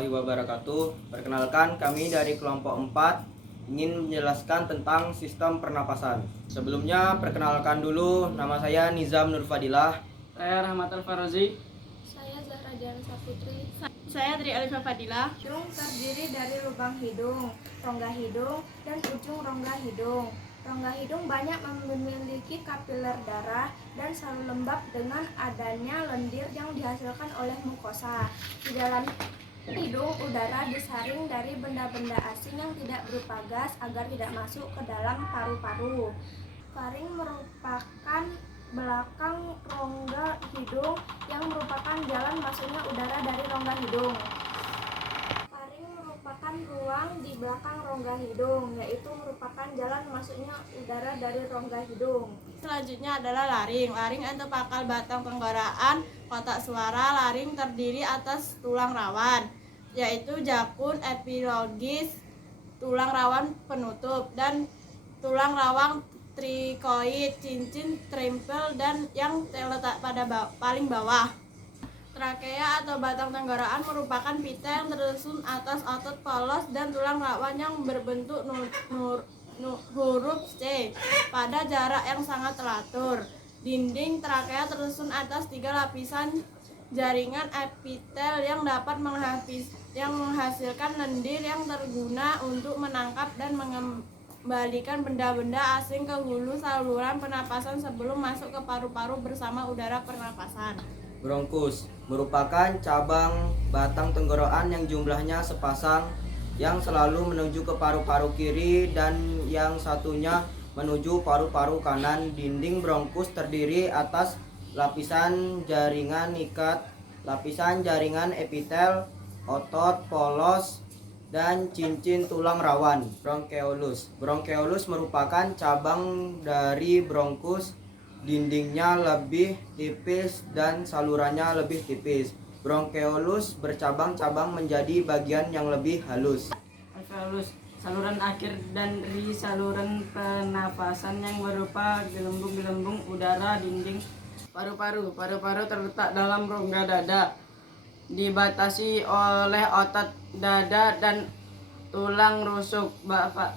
warahmatullahi wabarakatuh. Perkenalkan, kami dari kelompok 4 ingin menjelaskan tentang sistem pernapasan. Sebelumnya, perkenalkan dulu, nama saya Nizam Nur Fadilah. Saya Rahmatul Farozi. Saya Zahra Diana Saputri. Saya Tri Alifah Fadilah. Hidung terdiri dari lubang hidung, rongga hidung, dan ujung rongga hidung. Rongga hidung banyak memiliki kapiler darah dan selalu lembab dengan adanya lendir yang dihasilkan oleh mukosa. Di dalam hidung, udara disaring dari benda-benda asing yang tidak berupa gas agar tidak masuk ke dalam paru-paru. Faring merupakan belakang rongga hidung yang merupakan jalan masuknya udara dari rongga hidung. Faring merupakan ruang di belakang rongga hidung, yaitu merupakan jalan masuknya udara dari rongga hidung. Selanjutnya adalah laring. Laring atau pangkal batang tenggorokan kotak suara. Laring terdiri atas tulang rawan, yaitu jakun, epilogis, tulang rawan penutup, dan tulang rawan trikoid, cincin, trimpel, dan yang terletak pada paling bawah. Trakea atau batang tenggorokan merupakan pita yang tersusun atas otot polos dan tulang rawan yang berbentuk huruf C pada jarak yang sangat teratur. Dinding trakea tersusun atas 3 lapisan jaringan epitel yang dapat menghasilkan lendir yang terguna untuk menangkap dan mengembalikan benda-benda asing ke hulu saluran pernapasan sebelum masuk ke paru-paru bersama udara pernapasan. Bronkus merupakan cabang batang tenggorokan yang jumlahnya sepasang, yang selalu menuju ke paru-paru kiri dan yang satunya menuju paru-paru kanan. Dinding bronkus terdiri atas lapisan jaringan ikat, lapisan jaringan epitel, otot polos, dan cincin tulang rawan. Bronkeolus merupakan cabang dari bronkus. Dindingnya lebih tipis dan salurannya lebih tipis. Bronkeolus bercabang-cabang menjadi bagian yang lebih halus. Alveolus, saluran akhir dari saluran pernafasan yang berupa gelembung-gelembung udara dinding paru-paru. Paru-paru terletak dalam rongga dada, dibatasi oleh otot dada dan tulang rusuk.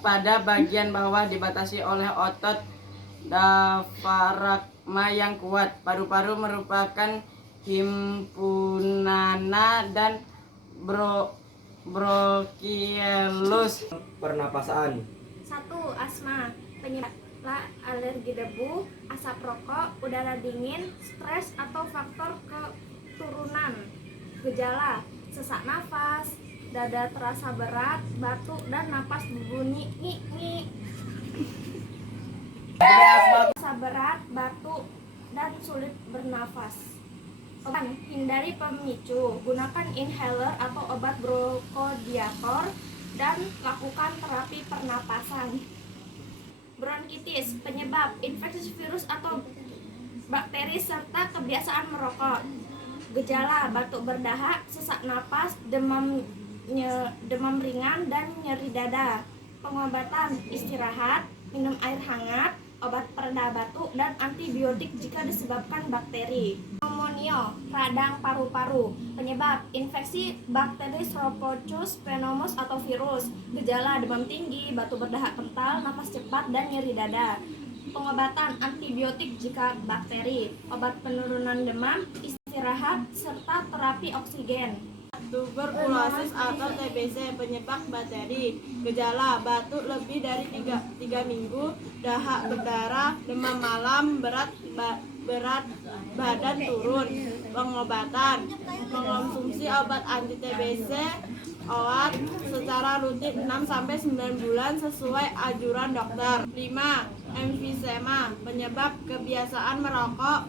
Pada bagian bawah dibatasi oleh otot diafragma yang kuat. Paru-paru merupakan himpunana dan bronkiolus. Pernapasan. 1. Asma. Penyebab alergi debu, asap rokok, udara dingin, stres atau faktor keturunan. Gejala: sesak nafas, dada terasa berat, batuk, dan napas berbunyi ngik-ngik. Rasa berat, batuk, dan sulit bernafas. Obat: hindari pemicu, gunakan inhaler atau obat bronchodilator, dan lakukan terapi pernapasan. Bronkitis, penyebab infeksi virus atau bakteri serta kebiasaan merokok. Gejala: batuk berdahak, sesak napas, demam ringan, dan nyeri dada. Pengobatan: istirahat, minum air hangat, obat pereda batuk, dan antibiotik jika disebabkan bakteri. Pneumonia, radang paru-paru, penyebab infeksi bakteri Staphylococcus pneumoniae atau virus. Gejala: demam tinggi, batuk berdahak kental, napas cepat, dan nyeri dada. Pengobatan: antibiotik jika bakteri, obat penurunan demam, istirahat, serta terapi oksigen. Tuberkulosis atau TBC, penyebab bakteri. Gejala: batuk lebih dari 3 minggu, dahak berdarah, demam malam, berat badan turun. Pengobatan: mengonsumsi obat anti TBC obat secara rutin 6-9 bulan sesuai anjuran dokter. 5. Emfisema, penyebab kebiasaan merokok,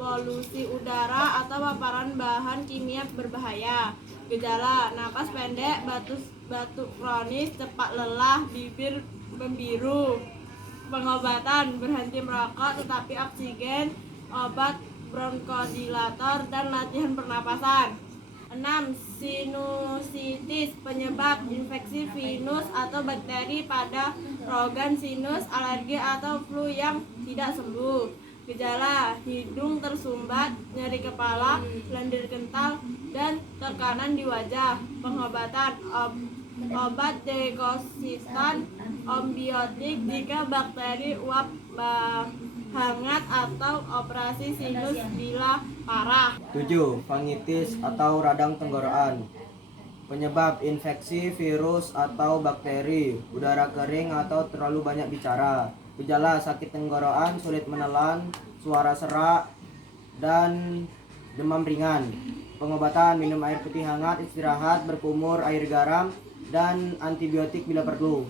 polusi udara, atau paparan bahan kimia berbahaya. Gejala: napas pendek, batuk kronis, cepat lelah, bibir membiru. Pengobatan: berhenti merokok tetapi oksigen, obat bronchodilator, dan latihan pernapasan. 6. Sinusitis, penyebab infeksi virus atau bakteri pada organ sinus, alergi atau flu yang tidak sembuh. Gejala: hidung tersumbat, nyeri kepala, lendir kental, dan tekanan di wajah. Pengobatan obat dekositan, ombiotik jika bakteri uap hangat atau operasi sinus bila parah. 7. Fangitis atau radang tenggorokan. Penyebab infeksi virus atau bakteri, udara kering atau terlalu banyak bicara. Gejala sakit tenggorokan, sulit menelan, suara serak, dan demam ringan. Pengobatan minum air putih hangat, istirahat, berkumur, air garam, dan antibiotik bila perlu.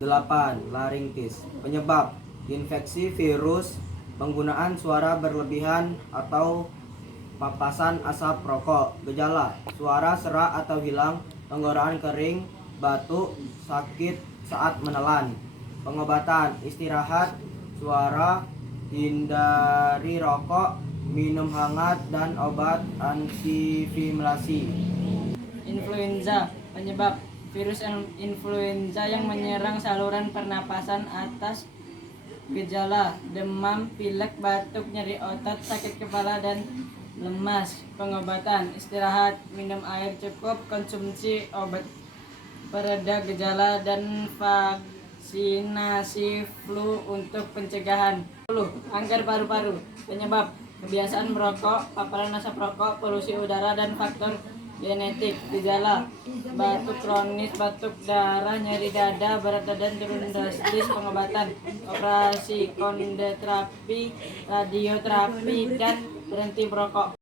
8. Laringtis. Penyebab infeksi virus, penggunaan suara berlebihan atau papasan asap rokok. Gejala suara serak atau hilang, tenggorokan kering, batuk, sakit saat menelan. Pengobatan istirahat, suara, hindari rokok, minum hangat, dan obat antivimilasi. Influenza. Penyebab virus influenza yang menyerang saluran pernapasan atas. Gejala demam, pilek, batuk, nyeri otot, sakit kepala, dan lemas. Pengobatan istirahat, minum air cukup, konsumsi obat pereda gejala, dan vaksinasi flu untuk pencegahan. 10. Kanker paru-paru. Penyebab kebiasaan merokok, paparan asap rokok, polusi udara, dan faktor genetik. Gejala batuk kronis, batuk darah, nyeri dada, berat badan turun drastis. Pengobatan operasi, kondoterapi, radioterapi, dan berhenti merokok.